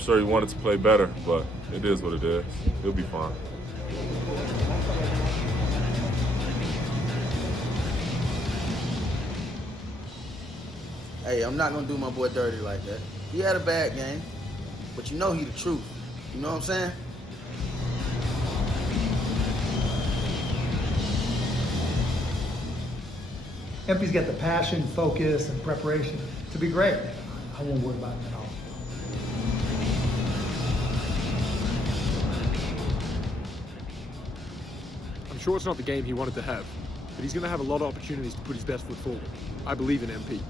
Sure he wanted to play better, but it is what it is. He'll be fine. Hey, I'm not gonna do my boy dirty like that. He had a bad game, but you know he the truth. You know what I'm saying? MP's got the passion, focus, and preparation to be great. I won't worry about it at all. I'm sure it's not the game he wanted to have, but he's going to have a lot of opportunities to put his best foot forward. I believe in MP.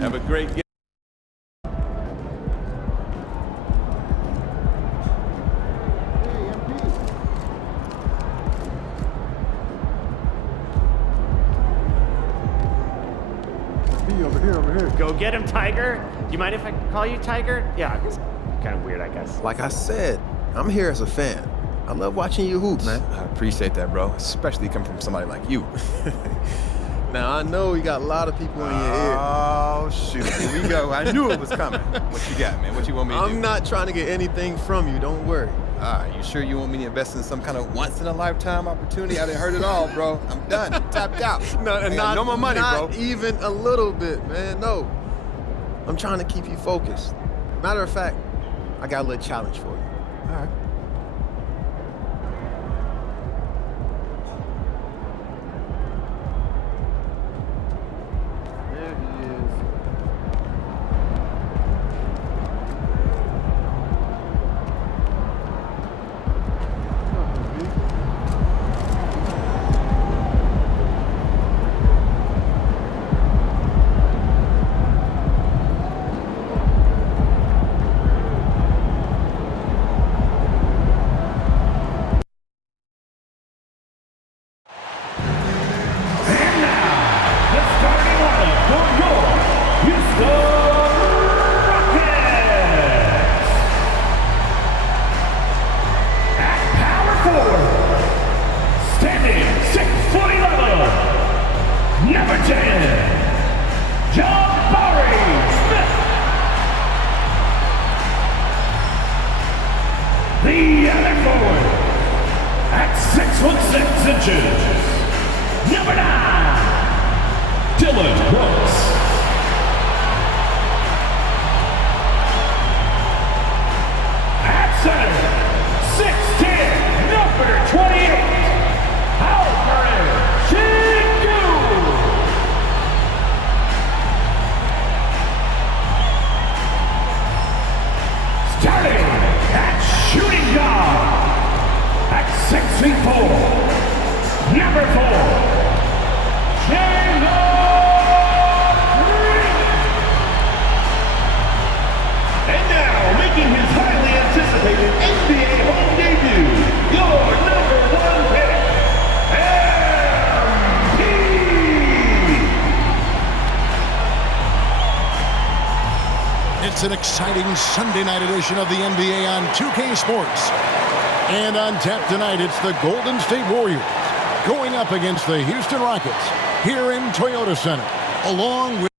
Have a great game. Over here. Go get him, Tiger. Do you mind if I call you Tiger? Yeah, it's kind of weird, I guess. Like I said, I'm here as a fan. I love watching you hoop, man. I appreciate that, bro, especially coming from somebody like you. Now, I know you got a lot of people in your ear. Oh, shoot. Here we go. I knew it was coming. What you got, man? What you want me to do? I'm not trying to get anything from you. Don't worry. You sure you want me to invest in some kind of once-in-a-lifetime opportunity? I done heard it all, bro. I'm done. Tapped out. No more money, bro. Not even a little bit, man. No. I'm trying to keep you focused. Matter of fact, I got a little challenge for you. All right. Number 10, Jabari Smith. The other forward, at 6'6", number 9, Dylan Brooks. At center, 6'10", number 28, Alfred Shingu. Starting at shooting guard, at 6'4", number 4, Jalen Green. And now, making his highly anticipated NBA home debut, your number 1 pick, MP. It's an exciting Sunday night edition of the NBA on 2K Sports. And on tap tonight, it's the Golden State Warriors going up against the Houston Rockets here in Toyota Center, along with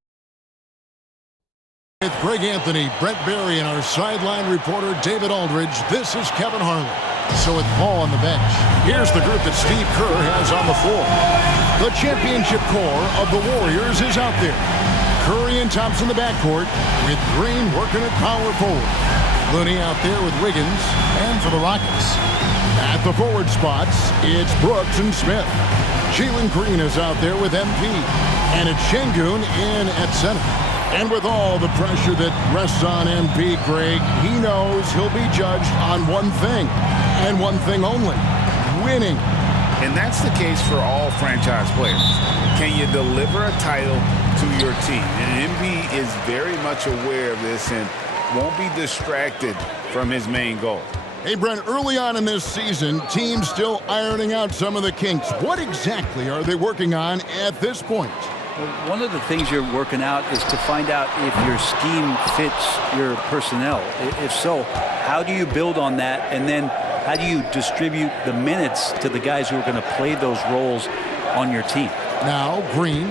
Greg Anthony, Brett Berry, and our sideline reporter David Aldridge. This is Kevin Harlan. So with Paul on the bench, here's the group that Steve Kerr has on the floor. The championship core of the Warriors is out there. Curry and Thompson in the backcourt, with Green working at power forward. Looney out there with Wiggins, and for the Rockets, at the forward spots, it's Brooks and Smith. Jalen Green is out there with MP, and it's Şengün in at center. And with all the pressure that rests on MP, Greg, he knows he'll be judged on one thing, and one thing only: winning. And that's the case for all franchise players. Can you deliver a title to your team? And MP is very much aware of this and won't be distracted from his main goal. Hey, Brent, early on in this season, teams still ironing out some of the kinks. What exactly are they working on at this point? Well, one of the things you're working out is to find out if your scheme fits your personnel. If so, how do you build on that? And then how do you distribute the minutes to the guys who are going to play those roles on your team? Now, Green,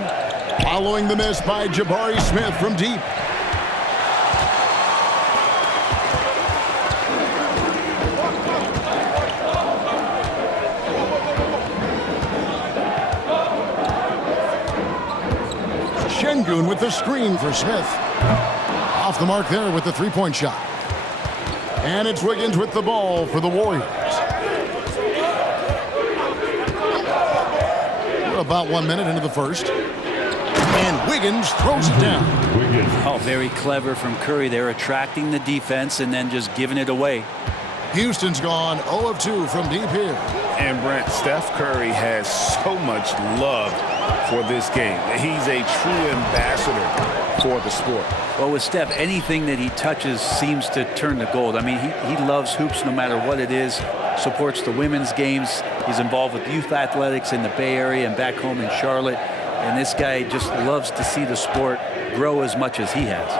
following the miss by Jabari Smith from deep. Şengün with the screen for Smith. Off the mark there with the three-point shot. And it's Wiggins with the ball for the Warriors. We're about 1 minute into the first. And Wiggins throws it down. Oh, very clever from Curry. They're attracting the defense and then just giving it away. Houston's gone 0 of 2 from deep here. And Brent, Steph Curry has so much love for this game. He's a true ambassador for the sport. Well, with Steph, anything that he touches seems to turn to gold. I mean, he loves hoops no matter what it is, supports the women's games. He's involved with youth athletics in the Bay Area and back home in Charlotte. And this guy just loves to see the sport grow as much as he has.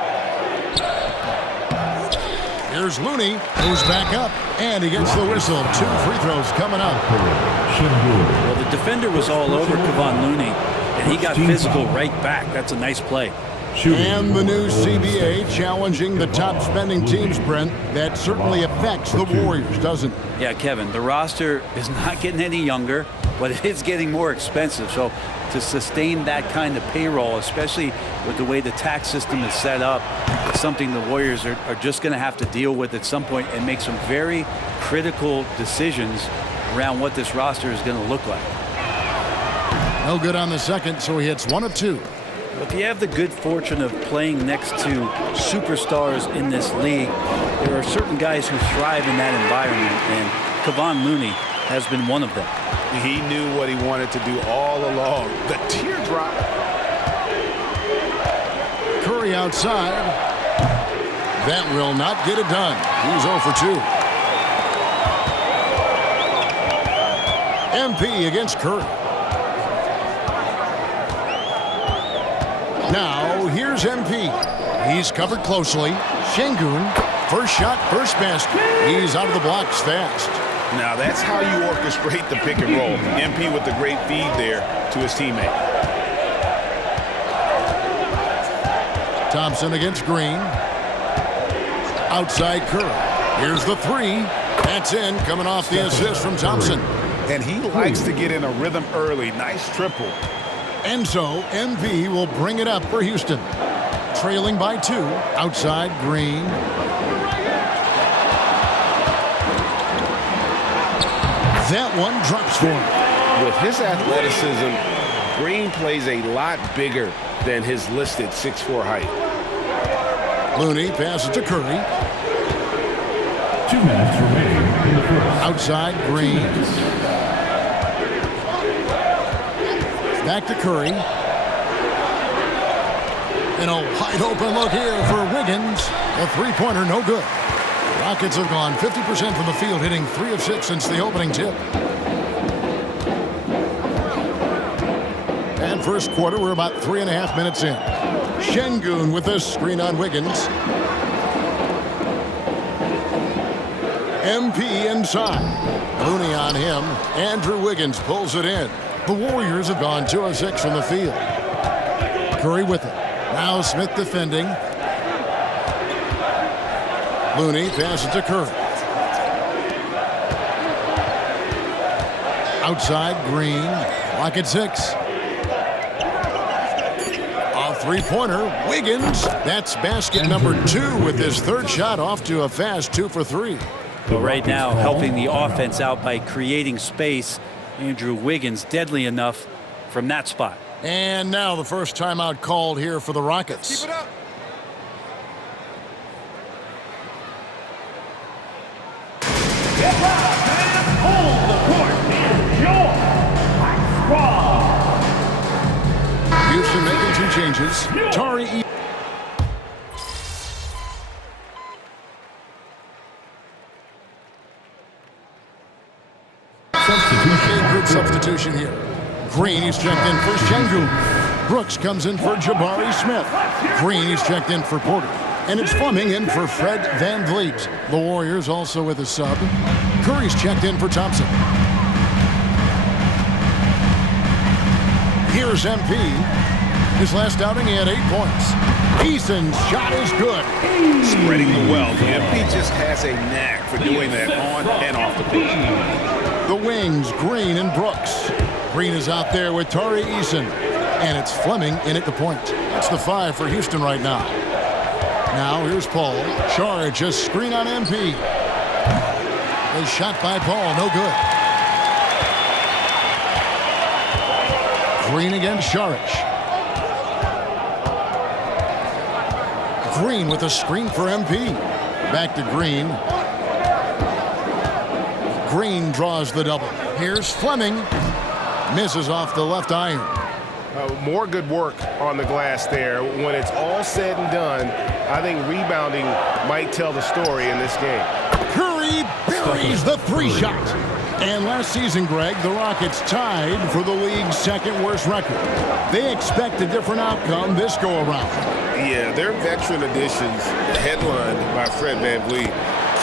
Here's Looney, who's back up, and he gets the whistle. 2 free throws coming up. Well, the defender was all over Kevon Looney, and he got physical right back. That's a nice play. And the new CBA challenging the top spending teams, Brent. That certainly affects the Warriors, doesn't it? Yeah, Kevin, the roster is not getting any younger, but it is getting more expensive. So to sustain that kind of payroll, especially with the way the tax system is set up, it's something the Warriors are just going to have to deal with at some point and make some very critical decisions around what this roster is going to look like. No good on the second, so he hits 1 of 2. If you have the good fortune of playing next to superstars in this league, there are certain guys who thrive in that environment, and Kevon Looney has been one of them. He knew what he wanted to do all along. The teardrop. Curry outside. That will not get it done. He's 0 for 2. MP against Curry. Now, here's MP. He's covered closely. Şengün, first shot, first basket. He's out of the blocks fast. Now, that's how you orchestrate the pick and roll. MP with the great feed there to his teammate. Thompson against Green. Outside Curry. Here's the three. That's in, coming off the assist from Thompson. And he likes to get in a rhythm early. Nice triple. And so MP will bring it up for Houston. Trailing by 2. Outside Green. That one drops for him. With his athleticism, Green plays a lot bigger than his listed 6'4" height. Looney passes to Curry. 2 minutes remaining in the first. Outside Green. Back to Curry. And a wide open look here for Wiggins. A three-pointer, no good. Rockets have gone 50% from the field, hitting 3 of 6 since the opening tip. And first quarter, we're about 3.5 minutes in. Şengün with this screen on Wiggins. MP inside. Looney on him. Andrew Wiggins pulls it in. The Warriors have gone 2 of 6 from the field. Curry with it. Now Smith defending. Looney passes to Curry. Outside Green. Clock at 6. A three-pointer. Wiggins. That's basket number 2 with his third shot off to a fast 2 for 3. But right now, helping the offense out by creating space. Andrew Wiggins, deadly enough from that spot. And now the first timeout called here for the Rockets. Keep it up. Get loud and hold the court and join my squad. Houston making 2 changes. Tari. Good substitution here. Green is checked in for Şengün. Brooks comes in for Jabari Smith. Green is checked in for Porter. And it's Fleming in for Fred VanVleet. The Warriors also with a sub. Curry's checked in for Thompson. Here's MP. His last outing, he had 8 points. Eason's shot is good. Spreading the wealth. MP just has a knack for doing that on and off the court. The wings, Green and Brooks. Green is out there with Tari Eason. And it's Fleming in at the point. That's the 5 for Houston right now. Now here's Paul. Charge, a screen on MP. A shot by Paul, no good. Green against Saric. Green with a screen for MP. Back to Green. Green draws the double. Here's Fleming. Misses off the left iron. More good work on the glass there. When it's all said and done, I think rebounding might tell the story in this game. Curry buries the 3 shot. And last season, Greg, the Rockets tied for the league's 2nd worst record. They expect a different outcome this go-around. Yeah, their veteran additions, headlined by Fred VanVleet,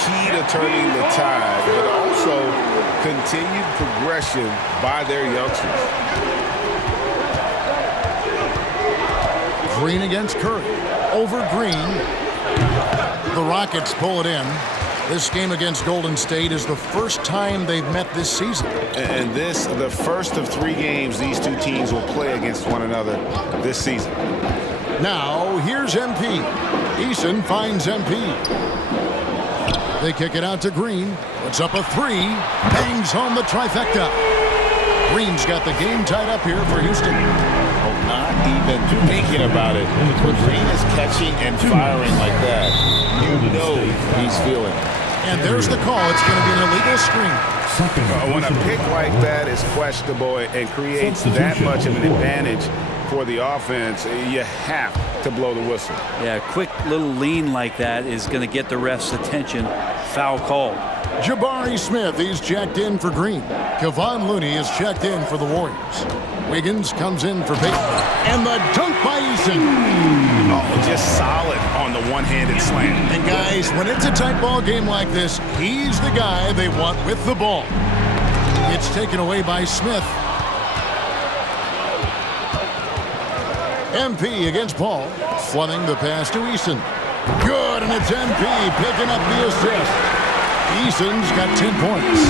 key to turning the tide, but also continued progression by their youngsters. Green against Curry. Over Green. The Rockets pull it in. This game against Golden State is the first time they've met this season. And this, the first of 3 games these 2 teams will play against one another this season. Now, here's MP. Eason finds MP. They kick it out to Green. Puts up a 3. Bangs home the trifecta. Green's got the game tied up here for Houston. Oh, not even thinking about it. When Green is catching and firing like that, you know he's feeling it. And there's the call. It's going to be an illegal screen. When a pick like that is questionable and creates that much of an advantage for the offense, you have to blow the whistle. Yeah, a quick little lean like that is going to get the ref's attention. Foul call. Jabari Smith, he's checked in for Green. Kevon Looney is checked in for the Warriors. Wiggins comes in for Payton. And the dunk by Eason. Oh, just solid on the one-handed slam. And guys, when it's a tight ball game like this, he's the guy they want with the ball. It's taken away by Smith. MP against Paul. Fleming the pass to Eason. Good, and it's MP picking up the assist. Eason's got 10 points.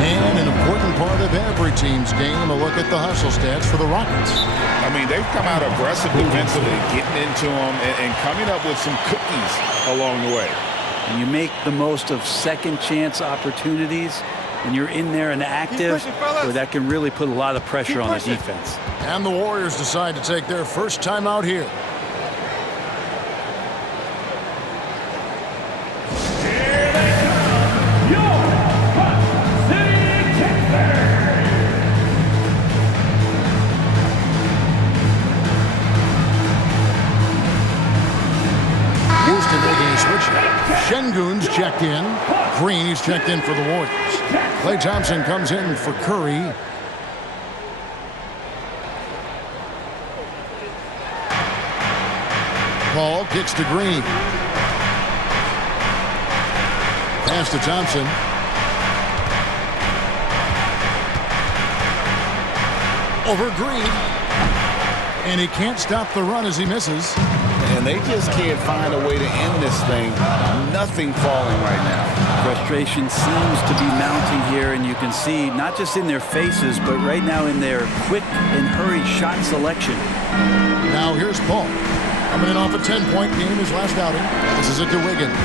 And an important part of every team's game, a look at the hustle stats for the Rockets. I mean, they've come out aggressive defensively, getting into them and coming up with some cookies along the way. And you make the most of second chance opportunities, and you're in there and active, where that can really put a lot of pressure on the defense. And the Warriors decide to take their first time out here. Şengün's checked in. Green's checked in for the Warriors. Klay Thompson comes in for Curry. Paul kicks to Green. Pass to Thompson. Over Green. And he can't stop the run as he misses. And they just can't find a way to end this thing. Nothing falling right now. Frustration seems to be mounting here, and you can see not just in their faces, but right now in their quick and hurried shot selection. Now here's Paul. Coming in off a 10-point game his last outing. This is it to Wiggins.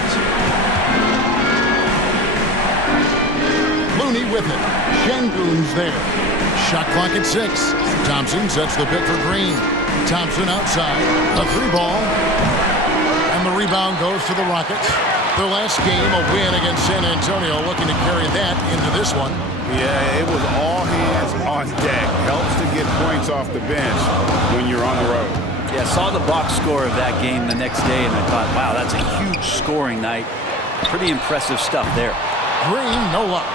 Looney with it. Şengün's there. Shot clock at 6. Thompson sets the pick for Green. Thompson outside. A 3-ball. And the rebound goes to the Rockets. Their last game, a win against San Antonio, looking to carry that into this one. Yeah, it was all hands on deck. Helps to get points off the bench when you're on the road. Yeah, saw the box score of that game the next day, and I thought, wow, that's a huge scoring night. Pretty impressive stuff there. Green, no luck.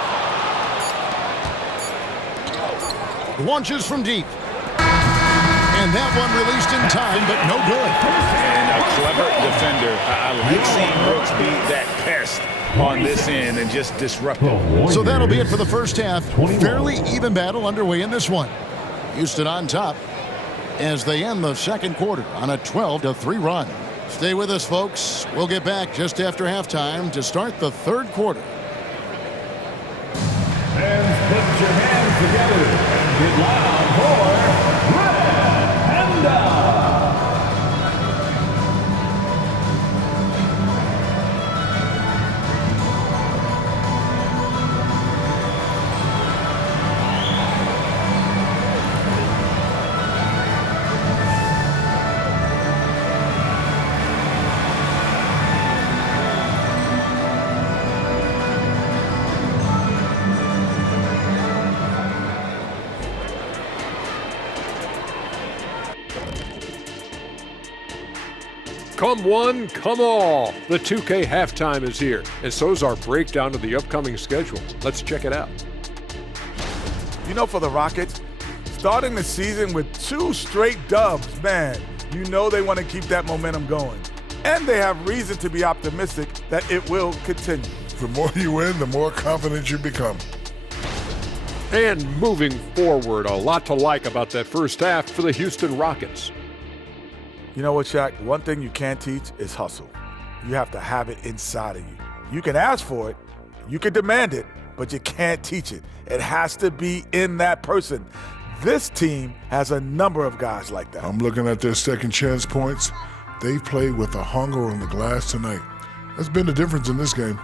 Launches from deep. And that one released in time, but no good. And a clever defender. I like seeing Brooks be that pest on this end and just disrupt it. So that'll be it for the first half. Fairly even battle underway in this one. Houston on top as they end the second quarter on a 12-3 run. Stay with us, folks. We'll get back just after halftime to start the third quarter. Fans, put your hands together and get loud for Red Panda. Come one, come all. The 2K halftime is here, and so's our breakdown of the upcoming schedule. Let's check it out. You know, for the Rockets, starting the season with 2 straight dubs, man, you know they want to keep that momentum going. And they have reason to be optimistic that it will continue. The more you win, the more confident you become. And moving forward, a lot to like about that first half for the Houston Rockets. You know what, Shaq? One thing you can't teach is hustle. You have to have it inside of you. You can ask for it, you can demand it, but you can't teach it. It has to be in that person. This team has a number of guys like that. I'm looking at their second chance points. They've played with a hunger on the glass tonight. That's been the difference in this game.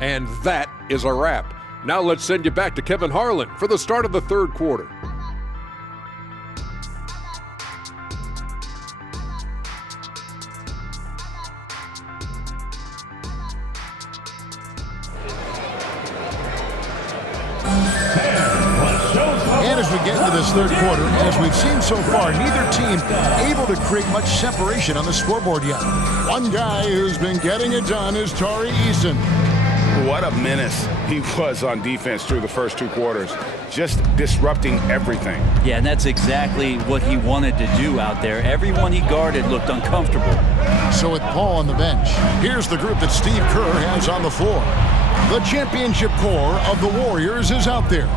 And that is a wrap. Now let's send you back to Kevin Harlan for the start of the third quarter. And as we get into this third quarter, as we've seen so far, neither team able to create much separation on the scoreboard yet. One guy who's been getting it done is Tari Eason. What a menace he was on defense through the first 2 quarters, just disrupting everything. Yeah, and that's exactly what he wanted to do out there. Everyone he guarded looked uncomfortable. So with Paul on the bench, here's the group that Steve Kerr has on the floor. The championship core of the Warriors is out there.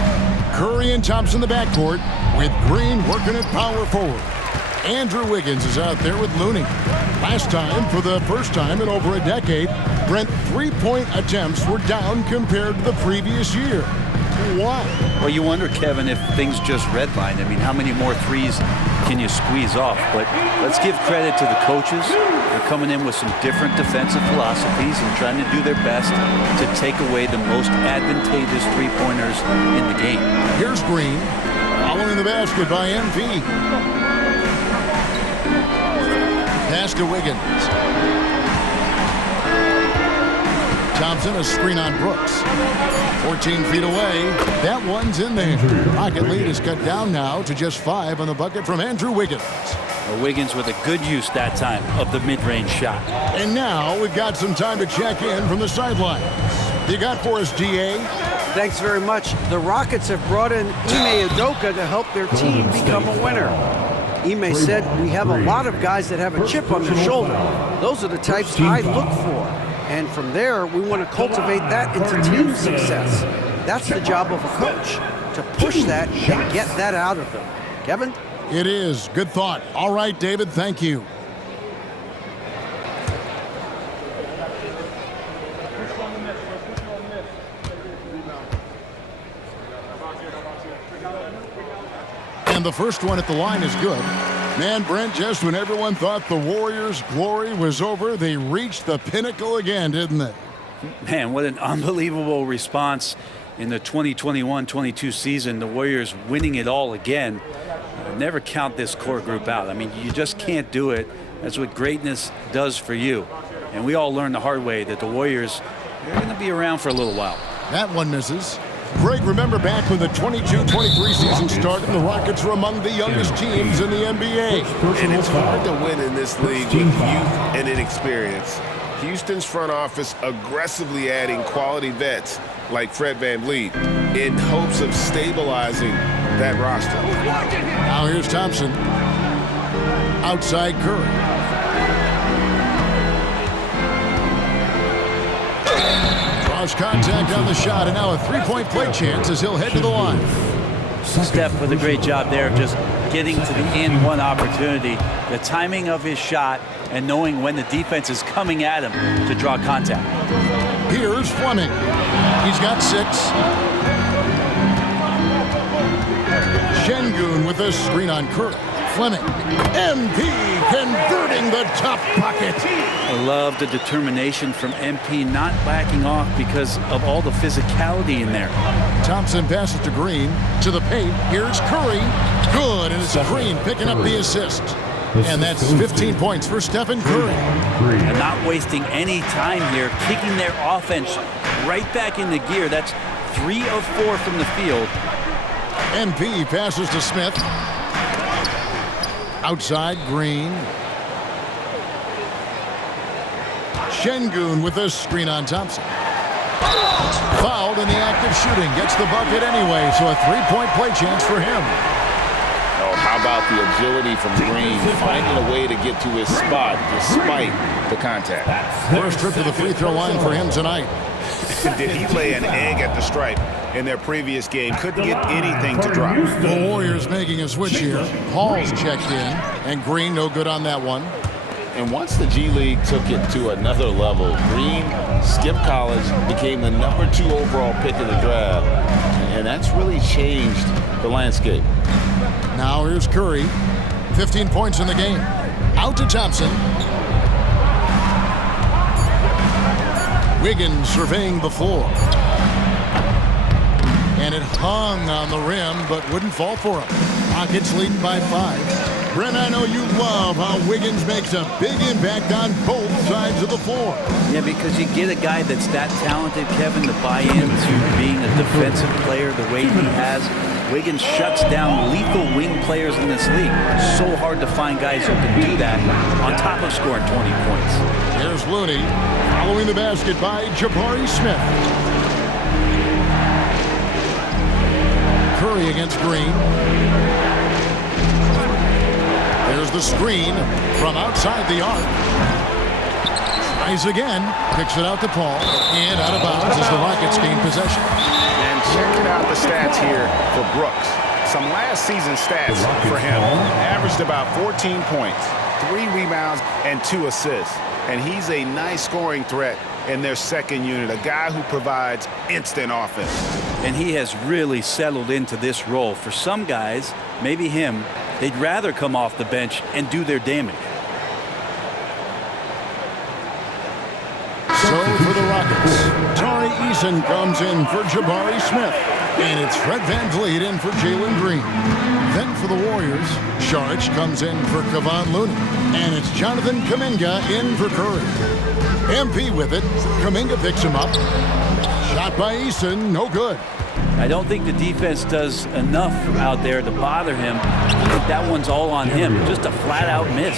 Curry and Thompson in the backcourt, with Green working at power forward. Andrew Wiggins is out there with Looney. Last time, for the first time in over a decade, Brent, three-point attempts were down compared to the previous year. Why? Well, you wonder, Kevin, if things just redlined. I mean, how many more threes can you squeeze off? But let's give credit to the coaches. They're coming in with some different defensive philosophies and trying to do their best to take away the most advantageous three-pointers in the game. Here's Green, following the basket by MP. Pass to Wiggins. Thompson, a screen on Brooks. 14 feet away. That one's in there. Rocket lead is cut down now to just 5 on the bucket from Andrew Wiggins. Wiggins with a good use that time of the mid-range shot. And now we've got some time to check in from the sidelines. You got for us, DA? Thanks very much. The Rockets have brought in Ime Udoka to help their team become a winner. Ime said, "We have a lot of guys that have a chip on their shoulder. Those are the types I look for. And from there, we want to cultivate that into team success. That's the job of a coach, to push that and get that out of them." Kevin? It is. Good thought. All right, David, thank you. And the first one at the line is good. Man, Brent, just when everyone thought the Warriors' glory was over, they reached the pinnacle again, didn't they? Man, what an unbelievable response in the 2021-22 season. The Warriors winning it all again. Never count this core group out. I mean, you just can't do it. That's what greatness does for you. And we all learned the hard way that the Warriors are going to be around for a little while. That one misses. Greg, remember back when the 22-23 season started, the Rockets were among the youngest teams in the NBA. And it's hard to win in this league with youth and inexperience. Houston's front office aggressively adding quality vets like Fred VanVleet in hopes of stabilizing that roster. Now here's Thompson. Outside Curry. Cross contact on the shot, and now a three-point play chance as he'll head to the line. Steph with a great job there of just getting to the and-one opportunity. The timing of his shot and knowing when the defense is coming at him to draw contact. Here's Fleming. He's got 6. Şengün with a screen on Curry. Fleming. MP converting the top pocket. I love the determination from MP, not backing off because of all the physicality in there. Thompson passes to Green. To the paint. Here's Curry. Good, and it's Green picking up the assist. And that's 15 points for Stephen Curry. And not wasting any time here, kicking their offense right back into gear. That's 3 of 4 from the field. MP passes to Smith. Outside, Green. Şengün with a screen on Thompson. Fouled in the act of shooting. Gets the bucket anyway, so a three-point play chance for him. Oh, how about the agility from Green, finding a way to get to his spot despite the contact. First trip to the free throw line for him tonight. Did he lay an egg at the stripe in their previous game? Couldn't get anything to drop. The Warriors making a switch here. Hall's checked in, and Green no good on that one. And once the G League took it to another level, Green skipped college, became the number 2 overall pick in the draft, and that's really changed the landscape. Now here's Curry. 15 points in the game. Out to Thompson. Wiggins surveying the floor. And it hung on the rim, but wouldn't fall for him. Rockets leading by 5. Brent, I know you love how Wiggins makes a big impact on both sides of the floor. Yeah, because you get a guy that's that talented, Kevin, to buy into being a defensive player the way he has. Wiggins shuts down lethal wing players in this league. So hard to find guys who can do that on top of scoring 20 points. Here's Looney, following the basket by Jabari Smith. Curry against Green. There's the screen from outside the arc. Tries again. Kicks it out to Paul. And out of bounds as the Rockets gain possession. And checking out the stats here for Brooks. Some last season stats for him. Averaged about 14 points, 3 rebounds, and 2 assists. And he's a nice scoring threat in their second unit, a guy who provides instant offense. And he has really settled into this role. For some guys, maybe him, they'd rather come off the bench and do their damage. So for the Rockets, Tari Eason comes in for Jabari Smith. And it's Fred VanVleet in for Jalen Green. Then for the Warriors, Saric comes in for Kevon Looney. And it's Jonathan Kuminga in for Curry. MP with it. Kuminga picks him up. Shot by Eason, no good. I don't think the defense does enough out there to bother him. I think that one's all on him. Just a flat-out miss.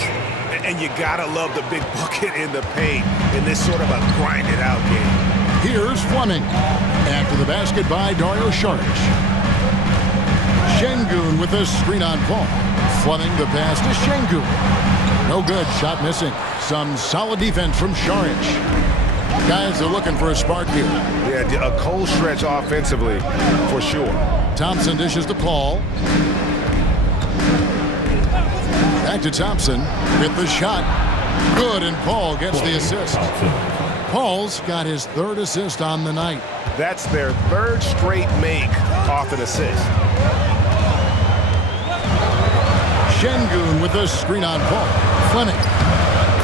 And you gotta love the big bucket in the paint in this sort of a grinded-out game. Here's Fleming. After the basket by Dario Saric. Şengün with a screen on Paul. Fleming the pass to Şengün. No good, shot missing. Some solid defense from Saric. Guys are looking for a spark here. Yeah, a cold stretch offensively, for sure. Thompson dishes to Paul. Back to Thompson with the shot. Good, and Paul gets the assist. Paul's got his 3rd assist on the night. That's their 3rd straight make off an assist. Şengün with the screen on Paul. Fleming.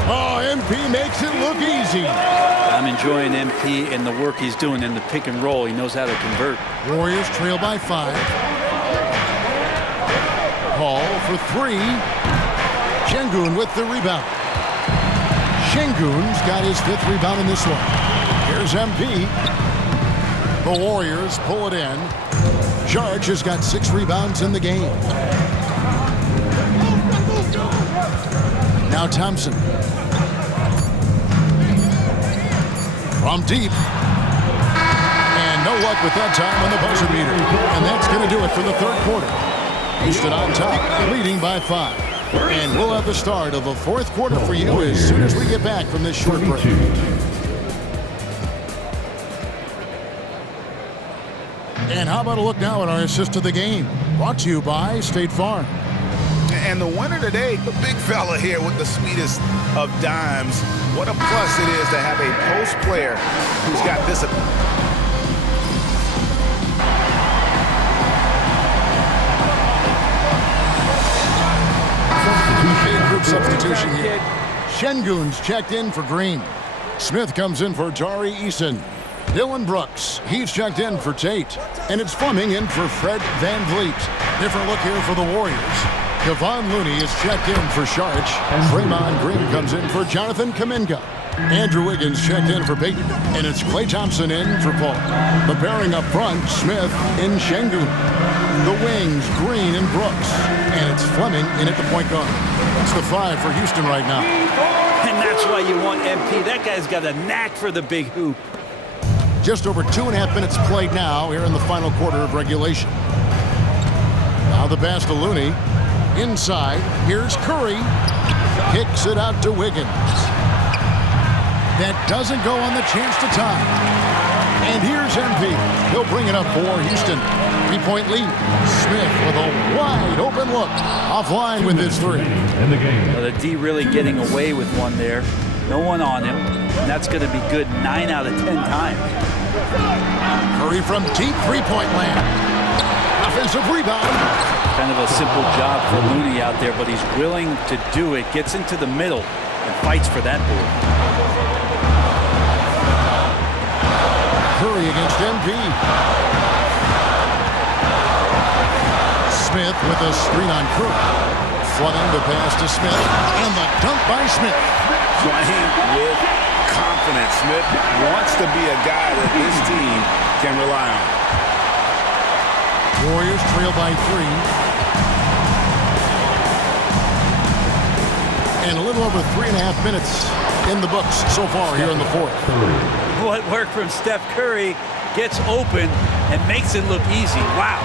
Oh, MP makes it look easy. I'm enjoying MP and the work he's doing in the pick and roll. He knows how to convert. Warriors trail by 5. Paul for 3. Şengün with the rebound. Şengün's got his 5th rebound in this one. Here's MP. The Warriors pull it in. Saric has got 6 rebounds in the game. Now Thompson. From deep. And no luck with that time on the buzzer beater. And that's going to do it for the 3rd quarter. Houston on top, leading by 5. And we'll have the start of the 4th quarter for you as soon as we get back from this short break. And how about a look now at our assist of the game? Brought to you by State Farm. And the winner today, the big fella here with the sweetest of dimes. What a plus it is to have a post player who's got this. Big group substitution here. Şengün's checked in for Green. Smith comes in for Tari Eason. Dylan Brooks, he's checked in for Tate. And it's Fleming in for Fred VanVleet. Different look here for the Warriors. Kevon Looney is checked in for Saric. Draymond Green comes in for Jonathan Kuminga. Andrew Wiggins checked in for Peyton. And it's Klay Thompson in for Paul. The pairing up front, Smith in Şengün. The wings, Green and Brooks. And it's Fleming in at the point guard. That's the 5 for Houston right now. And that's why you want MP. That guy's got a knack for the big hoop. Just over 2.5 minutes played now here in the final quarter of regulation. Now the pass to Looney. Inside, here's Curry. Kicks it out to Wiggins. That doesn't go on the chance to tie. And here's MP. He'll bring it up for Houston. 3-point lead. Smith with a wide open look. Offline with his 3. Well, the D really getting away with one there. No one on him. And that's going to be good 9 out of 10 times. Curry from deep 3-point land. Offensive rebound. Kind of a simple job for Looney out there, but he's willing to do it. Gets into the middle and fights for that board. Curry against MP. Smith with a screen on Curry. Fleming the pass to Smith. And the dunk by Smith. Playing with confidence. Smith wants to be a guy that this team can rely on. Warriors trail by 3. And a little over 3.5 minutes in the books so far here in the 4th. What work from Steph Curry, gets open and makes it look easy. Wow.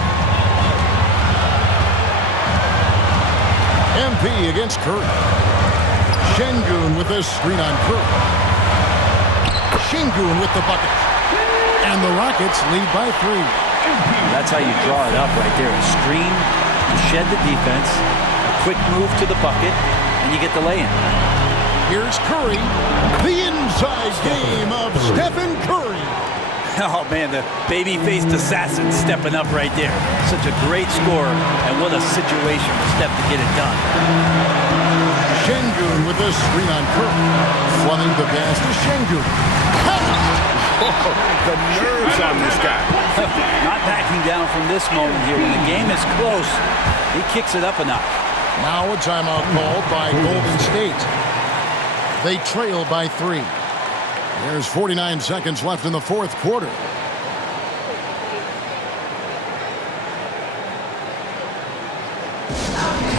MP against Curry. Şengün with a screen on Curry. Şengün with the bucket. And the Rockets lead by 3. That's how you draw it up right there. A screen to shed the defense, a quick move to the bucket, and you get the lay-in. Here's Curry, the inside game of Stephen Curry. Oh, man, the baby-faced assassin stepping up right there. Such a great scorer, and what a situation for Steph to get it done. Şengün with a screen on Curry. Fleming the pass to Şengün. The nerves on this guy. Not backing down from this moment here. When the game is close, he kicks it up a notch. Now a timeout called by Golden State. They trail by 3. There's 49 seconds left in the fourth quarter.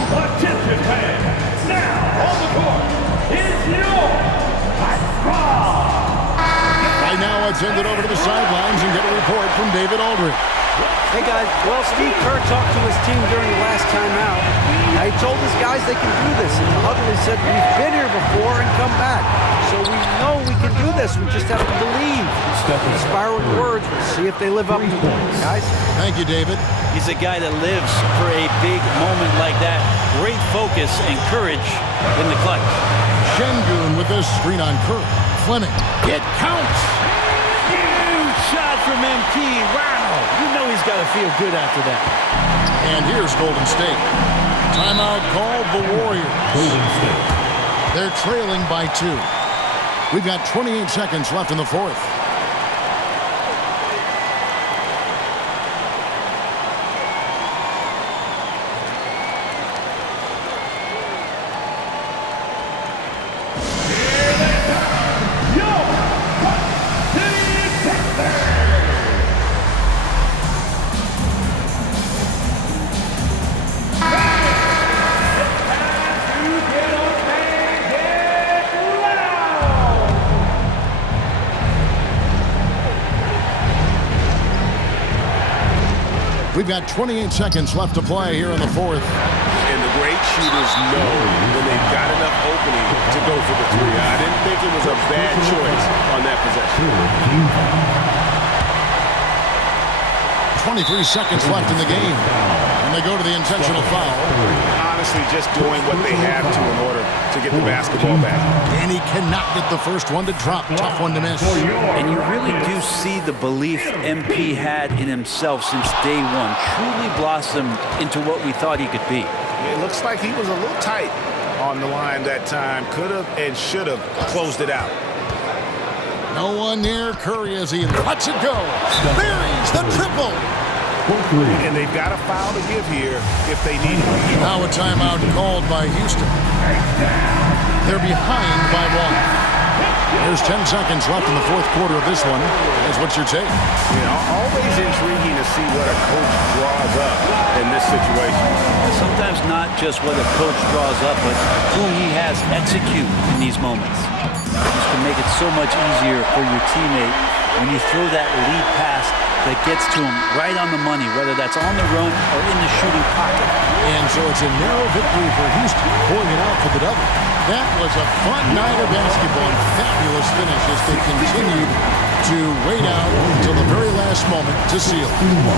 Attention fans, now on the court is your Right now, let's send it over to the sidelines and get a report from David Aldridge. Hey guys, well, Steve Kerr talked to his team during the last timeout. He told his guys they can do this. And the huddle, he said, we've been here before and come back. So we know we can do this. We just have to believe. Inspiring words. We'll see if they live up to them, guys. Thank you, David. He's a guy that lives for a big moment like that. Great focus and courage in the clutch. Şengün with a screen on Curry. Fleming. It counts. Huge shot from MP. Wow. You know he's got to feel good after that. And here's Golden State. Timeout called the Warriors. Golden State. They're trailing by 2. We've got 28 seconds left in the fourth. We've got 28 seconds left to play here in the fourth. And the great shooters know when they've got enough opening to go for the 3. I didn't think it was a bad choice on that possession. 23 seconds left in the game. And they go to the intentional foul. Honestly, just doing what they have to in order to get the basketball back. And he cannot get the first one to drop. Tough one to miss. And you really do see the belief MP had in himself since day one. Truly blossomed into what we thought he could be. It looks like he was a little tight on the line that time. Could have and should have closed it out. No one near Curry as he lets it go. Buries the triple. And they've got a foul to give here if they need it. Now a timeout called by Houston. They're behind by 1. There's 10 seconds left in the fourth quarter of this one. What's your take? You know, always intriguing to see what a coach draws up in this situation. Sometimes not just what a coach draws up, but who he has execute in these moments. Just to make it so much easier for your teammate when you throw that lead pass that gets to him right on the money, whether that's on the run or in the shooting pocket. And so it's a narrow victory for Houston, pulling it out for the double. That was a fun night of basketball and fabulous finish as they continued to wait out until the very last moment to seal.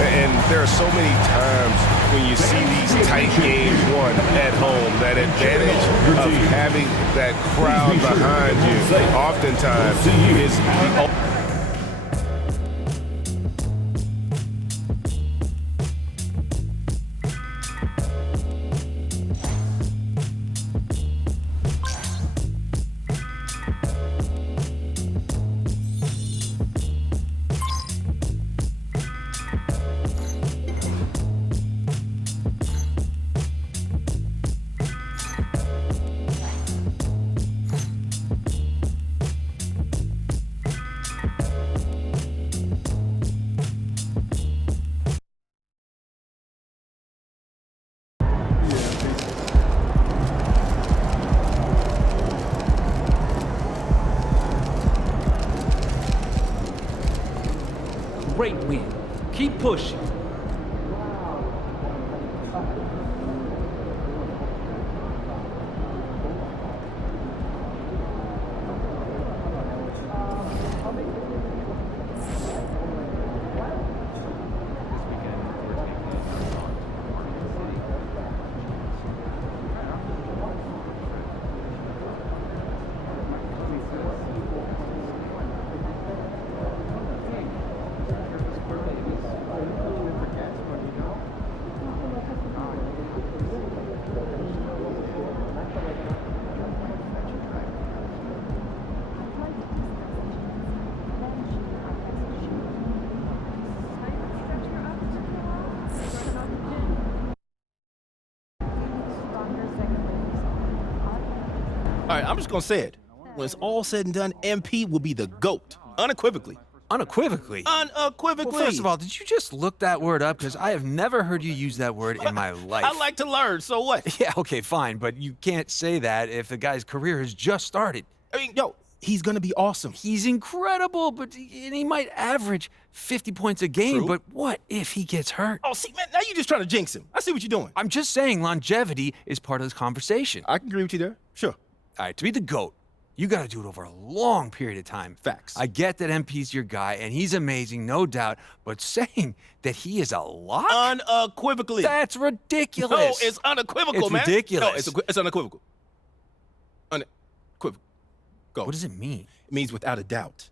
And there are so many times when you see these tight games won at home, that advantage of having that crowd behind you oftentimes is the Great win. Keep pushing. How many right, I'm just gonna say it. When it's all said and done, MP will be the GOAT, unequivocally. Unequivocally? Unequivocally. Well, first of all, did you just look that word up? Because I have never heard you use that word in my life. I like to learn, so what? Yeah, okay, fine, but you can't say that if the guy's career has just started. I mean, yo, he's gonna be awesome. He's incredible, but he might average 50 points a game, True. But what if he gets hurt? Oh, see, man, now you're just trying to jinx him. I see what you're doing. I'm just saying longevity is part of this conversation. I can agree with you there. Sure. All right, to be the GOAT, you got to do it over a long period of time. Facts. I get that MP's your guy, and he's amazing, no doubt, but saying that he is a lock? Unequivocally. That's ridiculous. No, it's unequivocal, it's man. Ridiculous. No, it's unequivocal. Unequivocal. Go. What does it mean? It means without a doubt.